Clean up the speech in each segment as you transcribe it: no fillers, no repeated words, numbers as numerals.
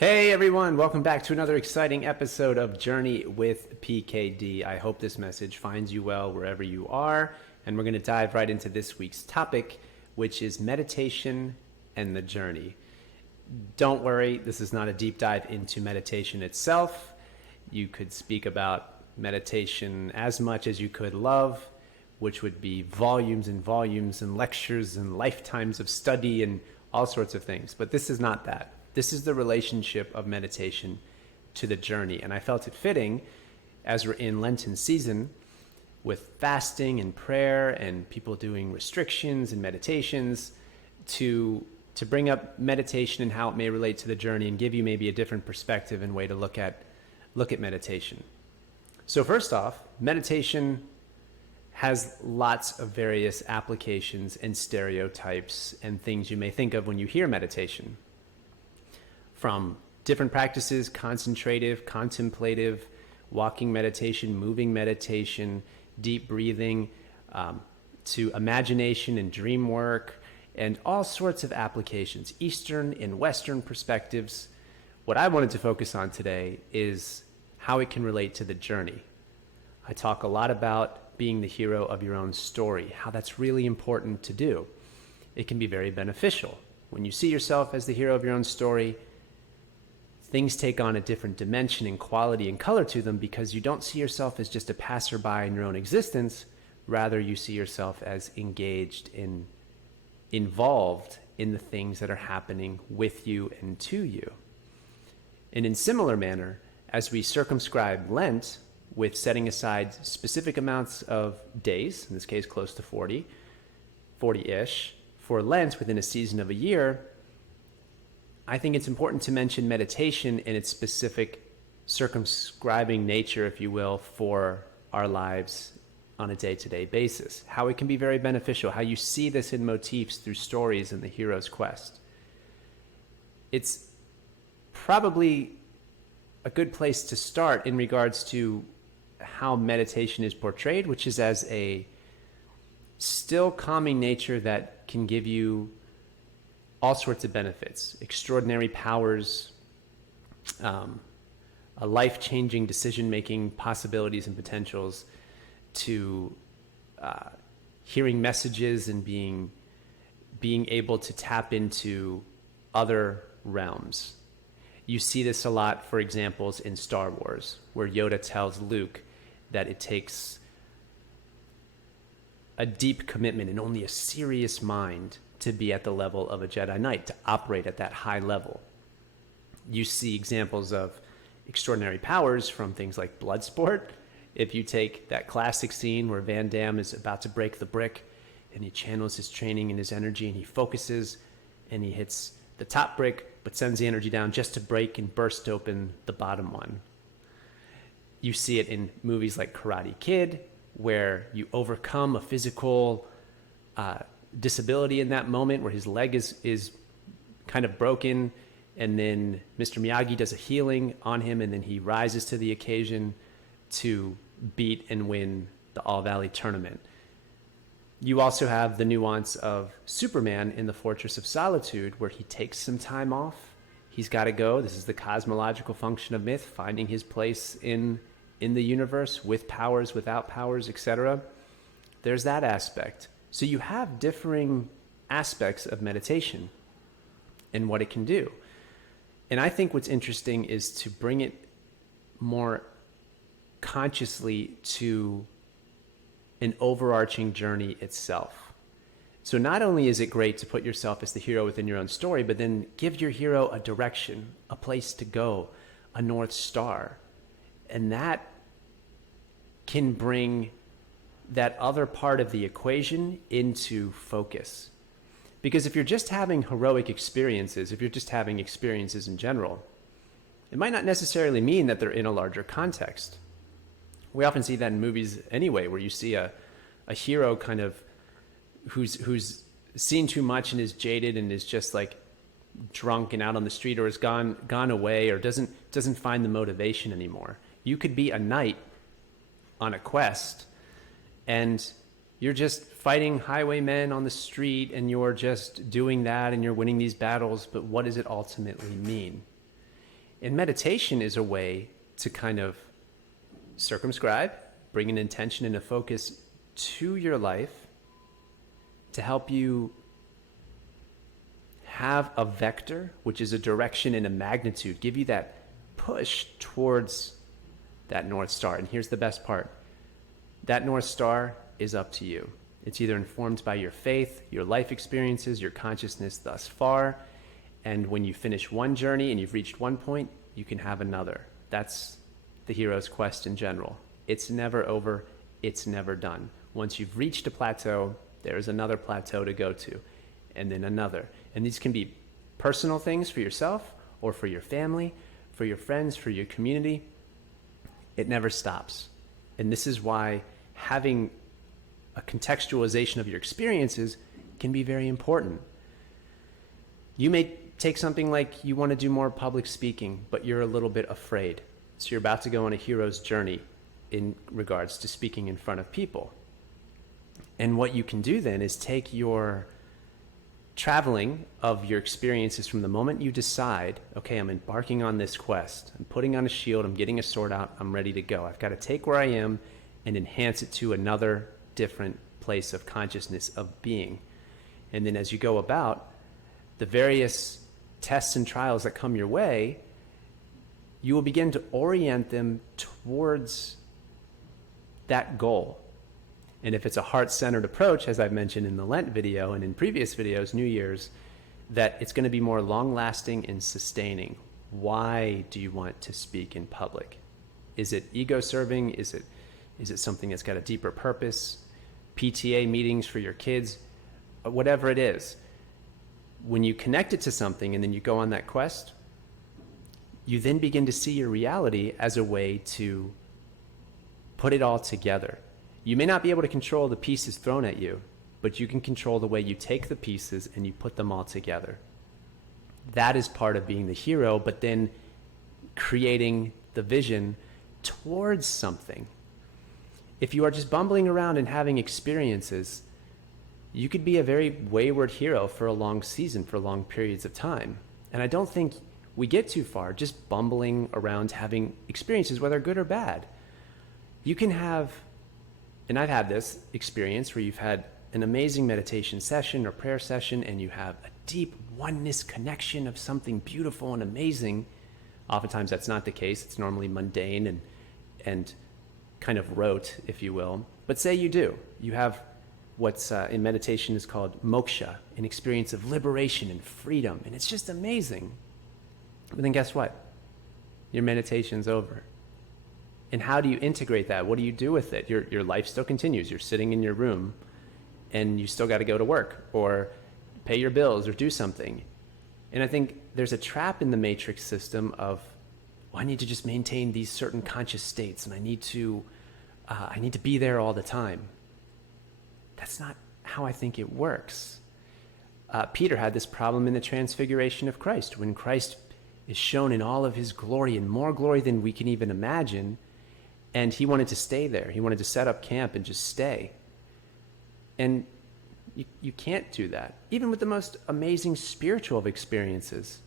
Hey everyone, welcome back to another exciting episode of Journey with PKD. I hope this message finds you well wherever you are, and we're going to dive right into this week's topic, which is meditation and the journey. Don't worry, this is not a deep dive into meditation itself. You could speak about meditation as much as you could love, which would be volumes and volumes and lectures and lifetimes of study and all sorts of things, but this is not that. This is the relationship of meditation to the journey. And I felt it fitting as we're in Lenten season with fasting and prayer and people doing restrictions and meditations to bring up meditation and how it may relate to the journey and give you maybe a different perspective and way to look at meditation. So first off, meditation has lots of various applications and stereotypes and things you may think of when you hear meditation. From different practices, concentrative, contemplative, walking meditation, moving meditation, deep breathing, to imagination and dream work, and all sorts of applications, Eastern and Western perspectives. What I wanted to focus on today is how it can relate to the journey. I talk a lot about being the hero of your own story, how that's really important to do. It can be very beneficial. When you see yourself as the hero of your own story, things take on a different dimension and quality and color to them because you don't see yourself as just a passerby in your own existence. Rather, you see yourself as engaged and involved in the things that are happening with you and to you. And in similar manner, as we circumscribe Lent with setting aside specific amounts of days, in this case close to 40-ish, for Lent within a season of a year, I think it's important to mention meditation in its specific circumscribing nature, if you will, for our lives on a day-to-day basis. How it can be very beneficial, how you see this in motifs through stories in the hero's quest. It's probably a good place to start in regards to how meditation is portrayed, which is as a still calming nature that can give you all sorts of benefits, extraordinary powers, a life-changing decision-making possibilities and potentials, to hearing messages and being able to tap into other realms. You see this a lot, for examples, in Star Wars, where Yoda tells Luke that it takes a deep commitment and only a serious mind to be at the level of a Jedi Knight, to operate at that high level. You see examples of extraordinary powers from things like Bloodsport. If you take that classic scene where Van Damme is about to break the brick and he channels his training and his energy and he focuses and he hits the top brick but sends the energy down just to break and burst open the bottom one. You see it in movies like Karate Kid, where you overcome a physical disability in that moment where his leg is kind of broken, and then Mr. Miyagi does a healing on him, and then he rises to the occasion to beat and win the All Valley tournament. You also have the nuance of Superman in the Fortress of Solitude, where he takes some time off. He's got to go. This is the cosmological function of myth, finding his place in the universe, with powers, without powers, etc. There's that aspect. So you have differing aspects of meditation and what it can do. And I think what's interesting is to bring it more consciously to an overarching journey itself. So not only is it great to put yourself as the hero within your own story, but then give your hero a direction, a place to go, a North Star. And that can bring that other part of the equation into focus. Because if you're just having heroic experiences, if you're just having experiences in general, it might not necessarily mean that they're in a larger context. We often see that in movies anyway, where you see a hero kind of who's seen too much and is jaded and is just like drunk and out on the street, or has gone away, or doesn't find the motivation anymore. You could be a knight on a quest, and you're just fighting highwaymen on the street, and you're just doing that, and you're winning these battles, but what does it ultimately mean? And meditation is a way to kind of circumscribe, bring an intention and a focus to your life to help you have a vector, which is a direction and a magnitude, give you that push towards that North Star. And here's the best part. That North Star is up to you. It's either informed by your faith, your life experiences, your consciousness thus far. And when you finish one journey and you've reached one point, you can have another. That's the hero's quest in general. It's never over. It's never done. Once you've reached a plateau, there's another plateau to go to, and then another. And these can be personal things for yourself or for your family, for your friends, for your community. It never stops. And this is why having a contextualization of your experiences can be very important. You may take something like you want to do more public speaking, but you're a little bit afraid. So you're about to go on a hero's journey in regards to speaking in front of people. And what you can do then is take your traveling of your experiences from the moment you decide, okay, I'm embarking on this quest. I'm putting on a shield. I'm getting a sword out. I'm ready to go. I've got to take where I am and enhance it to another different place of consciousness, of being. And then as you go about, the various tests and trials that come your way, you will begin to orient them towards that goal. And if it's a heart-centered approach, as I've mentioned in the Lent video and in previous videos, New Year's, that it's going to be more long-lasting and sustaining. Why do you want to speak in public? Is it ego-serving? Is it something that's got a deeper purpose? PTA meetings for your kids? Whatever it is. When you connect it to something and then you go on that quest, you then begin to see your reality as a way to put it all together. You may not be able to control the pieces thrown at you, but you can control the way you take the pieces and you put them all together. That is part of being the hero, but then creating the vision towards something. If you are just bumbling around and having experiences, you could be a very wayward hero for a long season, for long periods of time. And I don't think we get too far just bumbling around having experiences, whether good or bad. You can have, and I've had this experience where you've had an amazing meditation session or prayer session and you have a deep oneness connection of something beautiful and amazing. Oftentimes that's not the case. It's normally mundane and kind of rote, if you will. But say you do. You have what's in meditation is called moksha, an experience of liberation and freedom. And it's just amazing. But then guess what? Your meditation's over. And how do you integrate that? What do you do with it? Your life still continues. You're sitting in your room and you still got to go to work or pay your bills or do something. And I think there's a trap in the matrix system of, well, I need to just maintain these certain conscious states and I need to be there all the time. That's not how I think it works. Peter had this problem in the transfiguration of Christ. When Christ is shown in all of his glory and more glory than we can even imagine, and he wanted to stay there. He wanted to set up camp and just stay. And you can't do that. Even with the most amazing spiritual of experiences,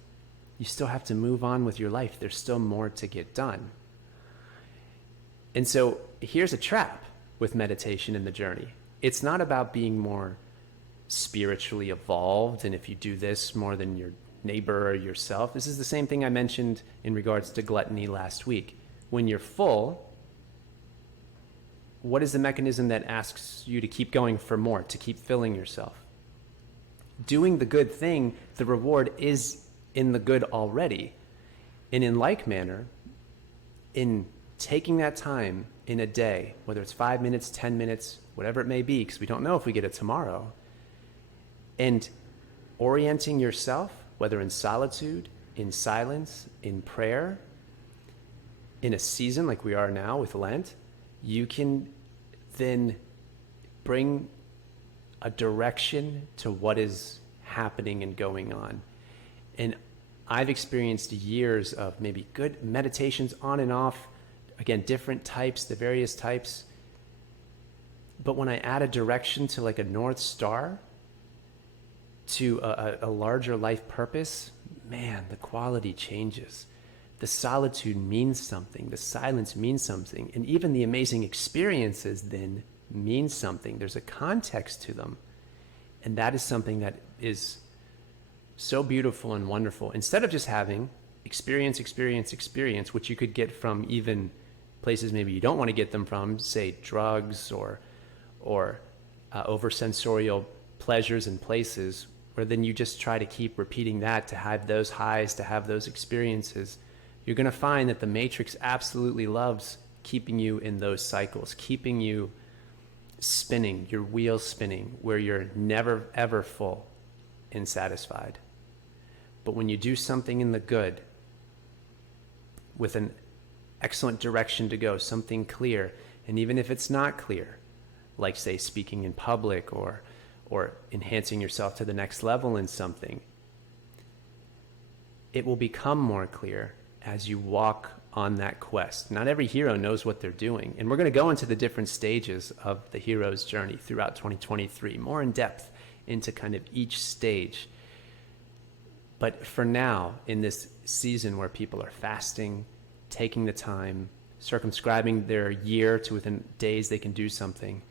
you still have to move on with your life. There's still more to get done. And so here's a trap with meditation in the journey. It's not about being more spiritually evolved, and if you do this more than your neighbor or yourself. This is the same thing I mentioned in regards to gluttony last week. When you're full, what is the mechanism that asks you to keep going for more, to keep filling yourself? Doing the good thing, the reward is in the good already. And in like manner, in taking that time in a day, whether it's 5 minutes, 10 minutes, whatever it may be, because we don't know if we get it tomorrow, and orienting yourself, whether in solitude, in silence, in prayer, in a season like we are now with Lent, you can then bring a direction to what is happening and going on. And I've experienced years of maybe good meditations on and off, again, different types, the various types. But when I add a direction to like a North Star, to a larger life purpose, man, the quality changes. The solitude means something. The silence means something. And even the amazing experiences then mean something. There's a context to them. And that is something that is so beautiful and wonderful. Instead of just having experience, which you could get from even places maybe you don't want to get them from, say drugs or oversensorial pleasures and places, where then you just try to keep repeating that to have those highs, to have those experiences, you're going to find that the matrix absolutely loves keeping you in those cycles, keeping you spinning, your wheels spinning, where you're never ever full and satisfied. But when you do something in the good, with an excellent direction to go, something clear, and even if it's not clear, like say speaking in public or enhancing yourself to the next level in something, it will become more clear as you walk on that quest. Not every hero knows what they're doing. And we're going to go into the different stages of the hero's journey throughout 2023, more in depth into kind of each stage. But for now, in this season where people are fasting, taking the time, circumscribing their year to within days they can do something,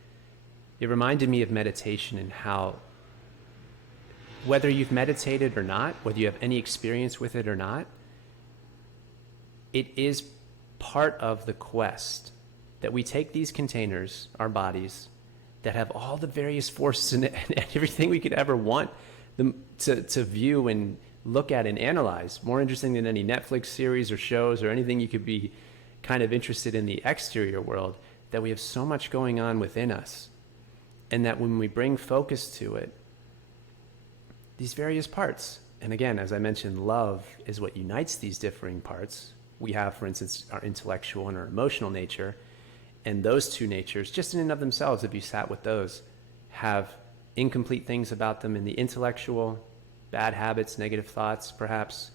it reminded me of meditation and how, whether you've meditated or not, whether you have any experience with it or not, it is part of the quest that we take these containers, our bodies, that have all the various forces in it and everything we could ever want them to view and look at and analyze, more interesting than any Netflix series or shows or anything you could be kind of interested in the exterior world, that we have so much going on within us. And that when we bring focus to it, these various parts, and again, as I mentioned, love is what unites these differing parts. We have, for instance, our intellectual and our emotional nature, and those two natures, just in and of themselves, if you sat with those, have incomplete things about them in the intellectual, bad habits, negative thoughts, perhaps,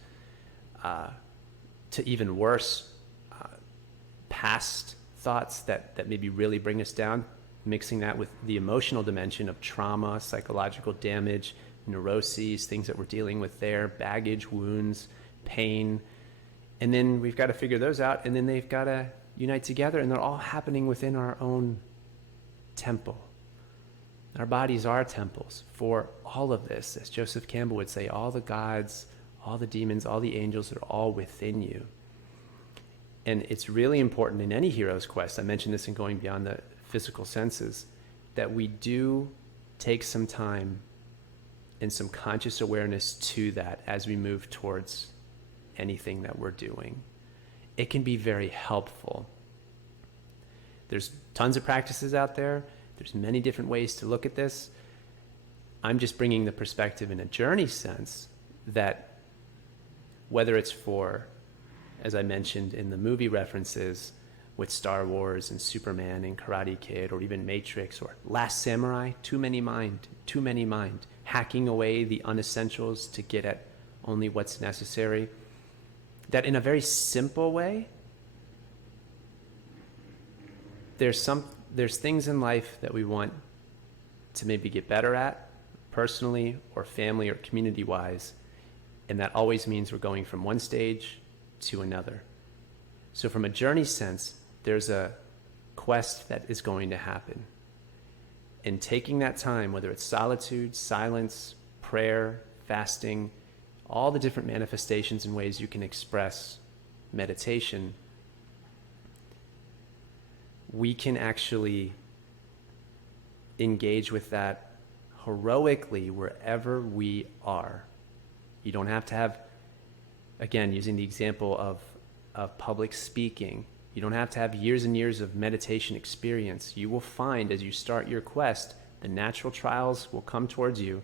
to even worse, past thoughts that maybe really bring us down, mixing that with the emotional dimension of trauma, psychological damage, neuroses, things that we're dealing with there, baggage, wounds, pain. And then we've got to figure those out, and then they've got to unite together, and they're all happening within our own temple. Our bodies are temples for all of this. As Joseph Campbell would say, all the gods, all the demons, all the angels are all within you. And it's really important in any hero's quest, I mentioned this in Going Beyond the Physical Senses, that we do take some time and some conscious awareness to that as we move towards anything that we're doing. It can be very helpful. There's tons of practices out there. There's many different ways to look at this. I'm just bringing the perspective in a journey sense that whether it's for, as I mentioned in the movie references with Star Wars and Superman and Karate Kid, or even Matrix or Last Samurai, too many mind, hacking away the unessentials to get at only what's necessary, that in a very simple way, there's things in life that we want to maybe get better at, personally or family or community-wise, and that always means we're going from one stage to another. So from a journey sense, there's a quest that is going to happen. And taking that time, whether it's solitude, silence, prayer, fasting, all the different manifestations and ways you can express meditation, we can actually engage with that heroically wherever we are. You don't have to have, again, using the example of public speaking, you don't have to have years and years of meditation experience. You will find as you start your quest, the natural trials will come towards you,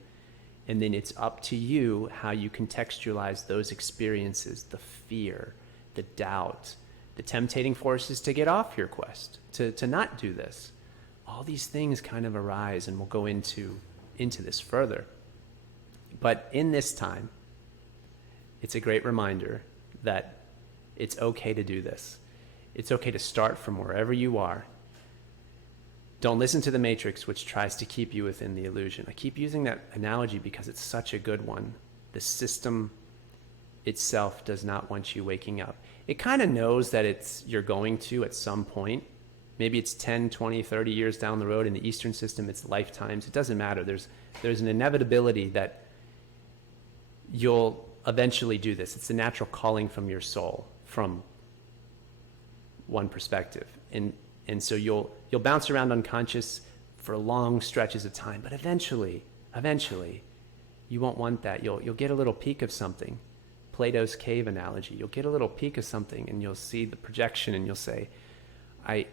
and then it's up to you how you contextualize those experiences, the fear, the doubt, the temptating forces to get off your quest, to not do this. All these things kind of arise, and we'll go into this further. But in this time, it's a great reminder that it's okay to do this. It's okay to start from wherever you are. Don't listen to the matrix, which tries to keep you within the illusion. I keep using that analogy because it's such a good one. The system itself does not want you waking up. It kind of knows that you're going to at some point. Maybe it's 10, 20, 30 years down the road. In the Eastern system, it's lifetimes. It doesn't matter. There's an inevitability that you'll eventually do this. It's the natural calling from your soul, from one perspective. And so you'll bounce around unconscious for long stretches of time, but eventually, you won't want that. You'll get a little peek of something. Plato's cave analogy. You'll get a little peek of something, and you'll see the projection, and you'll say, I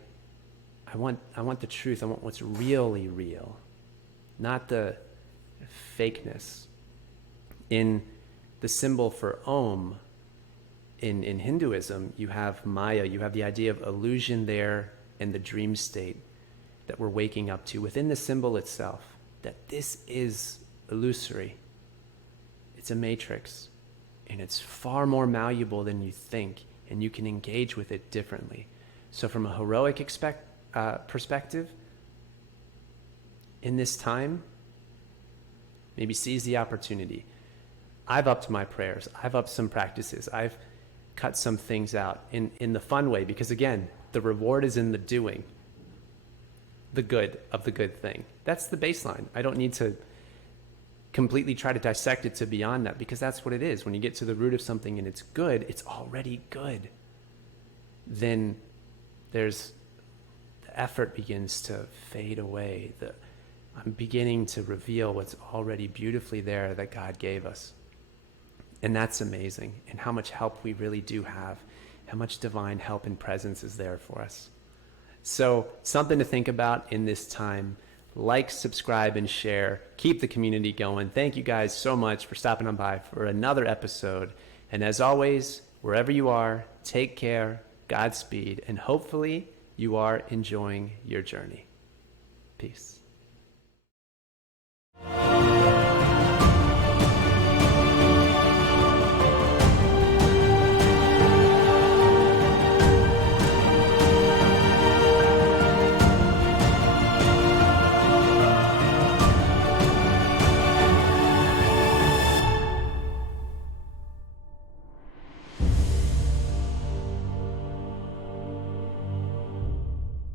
want the truth. I want what's really real, not the fakeness. In the symbol for Om, in Hinduism, you have Maya. You have the idea of illusion there and the dream state that we're waking up to within the symbol itself, that this is illusory. It's a matrix, and it's far more malleable than you think, and you can engage with it differently. So from a heroic perspective, in this time, maybe seize the opportunity. I've upped my prayers. I've upped some practices. I've cut some things out in the fun way, because again, the reward is in the doing, the good of the good thing. That's the baseline. I don't need to completely try to dissect it to beyond that, because that's what it is. When you get to the root of something and it's good, it's already good. Then the effort begins to fade away. I'm beginning to reveal what's already beautifully there that God gave us. And that's amazing. And how much help we really do have. How much divine help and presence is there for us. So something to think about in this time. Like, subscribe, and share. Keep the community going. Thank you guys so much for stopping on by for another episode. And as always, wherever you are, take care, Godspeed, and hopefully you are enjoying your journey. Peace.